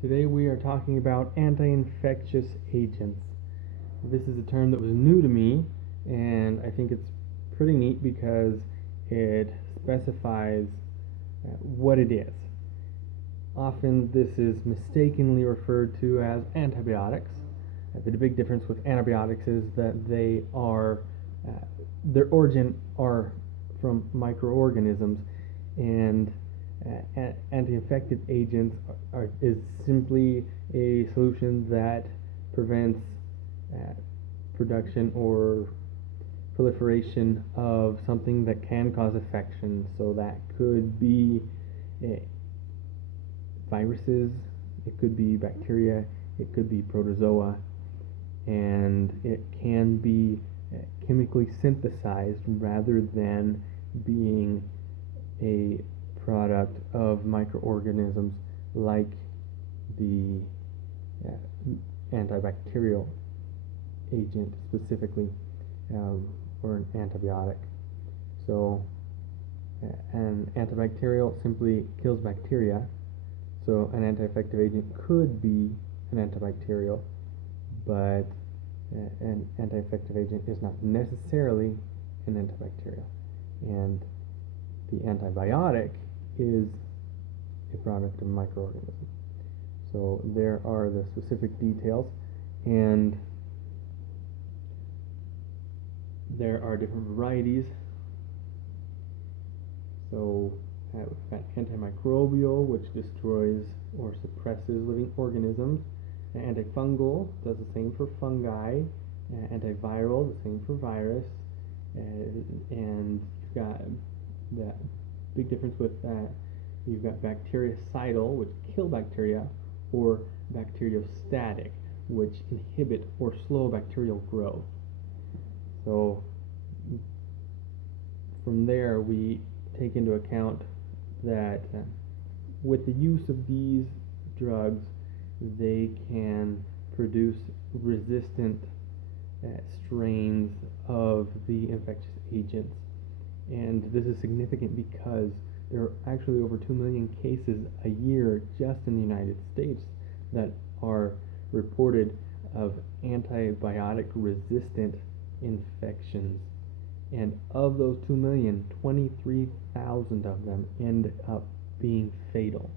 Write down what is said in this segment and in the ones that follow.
Today we are talking about anti-infectious agents. This is a term that was new to me, and I think it's pretty neat because it specifies what it is. Often this is mistakenly referred to as antibiotics. The big difference with antibiotics is that their origin are from microorganisms, and anti-infective agents is simply a solution that prevents production or proliferation of something that can cause infection. So that could be viruses, it could be bacteria, it could be protozoa, and it can be chemically synthesized rather than being a product of microorganisms like the antibacterial agent specifically, or an antibiotic. So an antibacterial simply kills bacteria, so an anti-infective agent could be an antibacterial, but an anti-infective agent is not necessarily an antibacterial. And the antibiotic is a product of a microorganism. So there are the specific details, and there are different varieties. So we've got antimicrobial, which destroys or suppresses living organisms. Antifungal does the same for fungi. Antiviral, the same for virus. And you've got the big difference with you've got bactericidal, which kill bacteria, or bacteriostatic, which inhibit or slow bacterial growth. So from there we take into account that with the use of these drugs, they can produce resistant strains of the infectious agents. And this is significant because there are actually over 2 million cases a year just in the United States that are reported of antibiotic-resistant infections. And of those 2 million, 23,000 of them end up being fatal.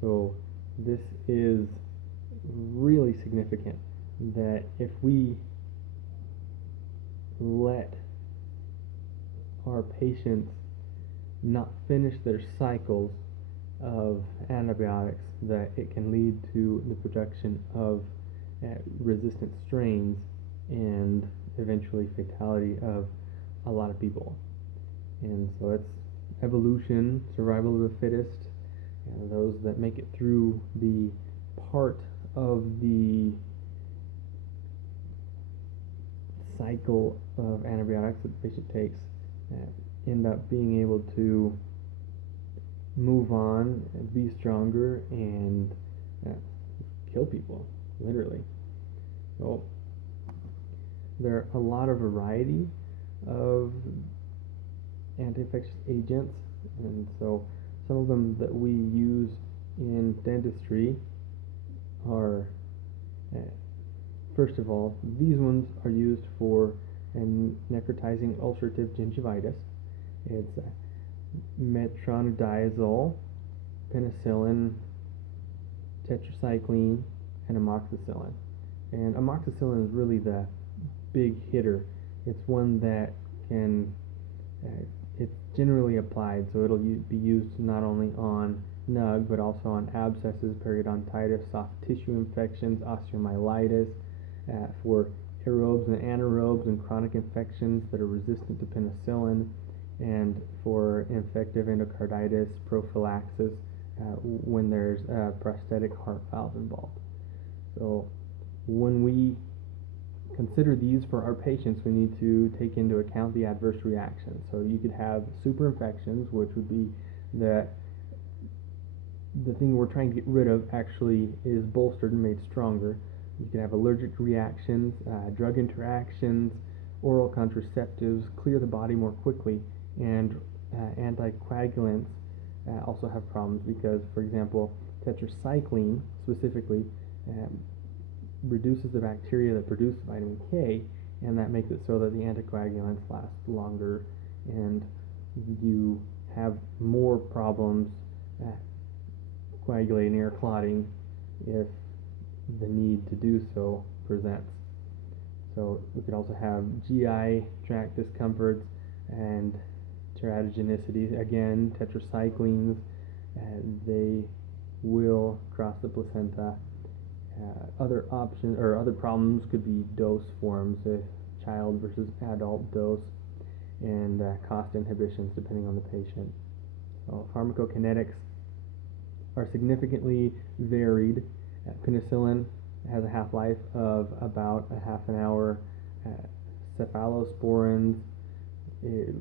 So this is really significant, that if we let our patients not finish their cycles of antibiotics, that it can lead to the production of resistant strains and eventually fatality of a lot of people. And so it's evolution, survival of the fittest, and those that make it through the part of the cycle of antibiotics that the patient takes end up being able to move on and be stronger and kill people, literally. So there are a lot of variety of anti-infectious agents, and so some of them that we use in dentistry are, first of all, these ones are used for necrotizing ulcerative gingivitis. It's metronidazole, penicillin, tetracycline, and amoxicillin. And amoxicillin is really the big hitter. It's one that can, it's generally applied, so it'll be used not only on NUG, but also on abscesses, periodontitis, soft tissue infections, osteomyelitis, for aerobes and anaerobes and chronic infections that are resistant to penicillin, and for infective endocarditis prophylaxis when there's a prosthetic heart valve involved. So when we consider these for our patients, we need to take into account the adverse reactions. So you could have super infections, which would be the thing we're trying to get rid of actually is bolstered and made stronger. You can have allergic reactions, drug interactions, oral contraceptives clear the body more quickly, and anticoagulants also have problems because, for example, tetracycline specifically reduces the bacteria that produce vitamin K, and that makes it so that the anticoagulants last longer, and you have more problems coagulating or clotting if the need to do so presents. So we could also have GI tract discomforts and teratogenicity. Again, tetracyclines, they will cross the placenta. Other options or other problems could be dose forms, child versus adult dose, and cost inhibitions depending on the patient. So pharmacokinetics are significantly varied. Penicillin has a half-life of about a half an hour. Cephalosporins, a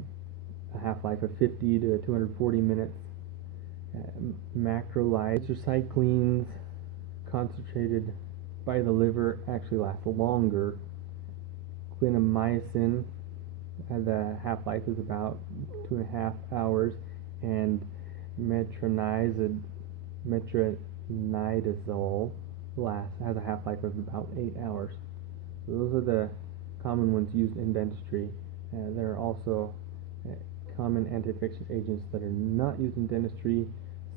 half-life of 50 to 240 minutes. Macrolides, tetracyclines concentrated by the liver actually last longer. Clindamycin, the half-life is about 2.5 hours, and metronidazole has a half-life of about 8 hours. So those are the common ones used in dentistry. There are also common anti-infectious agents that are not used in dentistry,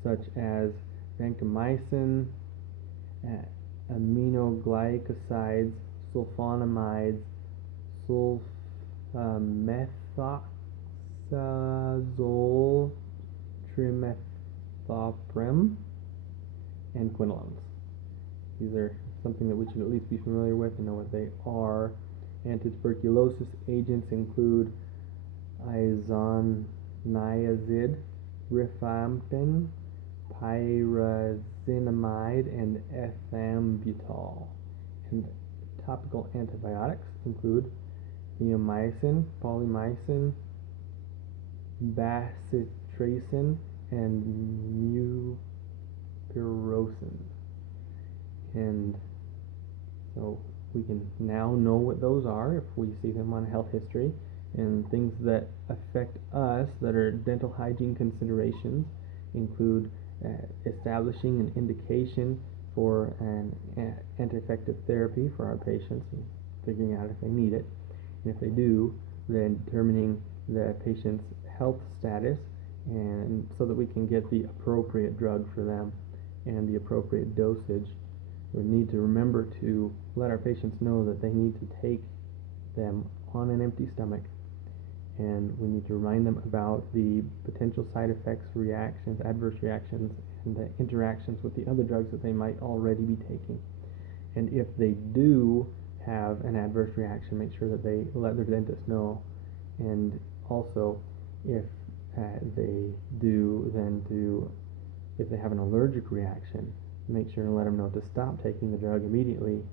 such as vancomycin, aminoglycosides, sulfonamides, sulfamethoxazole, trimethoprim, and quinolones. These are something that we should at least be familiar with and know what they are. Antituberculosis agents include isoniazid, rifampin, pyrazinamide, and ethambutol. And topical antibiotics include neomycin, polymycin, bacitracin, and mupirocin. And so we can now know what those are if we see them on health history. And things that affect us that are dental hygiene considerations include establishing an indication for an anti-infective therapy for our patients and figuring out if they need it. And if they do, then determining the patient's health status, and so that we can get the appropriate drug for them and the appropriate dosage. We need to remember to let our patients know that they need to take them on an empty stomach, and we need to remind them about the potential side effects, reactions, adverse reactions, and the interactions with the other drugs that they might already be taking. And if they do have an adverse reaction, make sure that they let their dentist know. And also, if they do, then if they have an allergic reaction, make sure to let them know to stop taking the drug immediately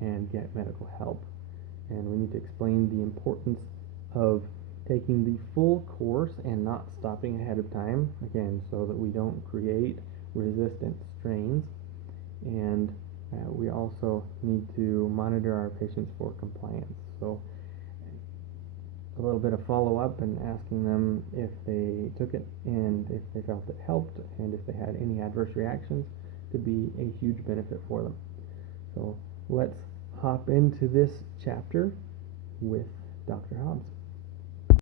and get medical help. And we need to explain the importance of taking the full course and not stopping ahead of time, again, so that we don't create resistant strains. And we also need to monitor our patients for compliance. So a little bit of follow-up and asking them if they took it and if they felt it helped and if they had any adverse reactions could be a huge benefit for them. So let's hop into this chapter with Dr. Hobbs.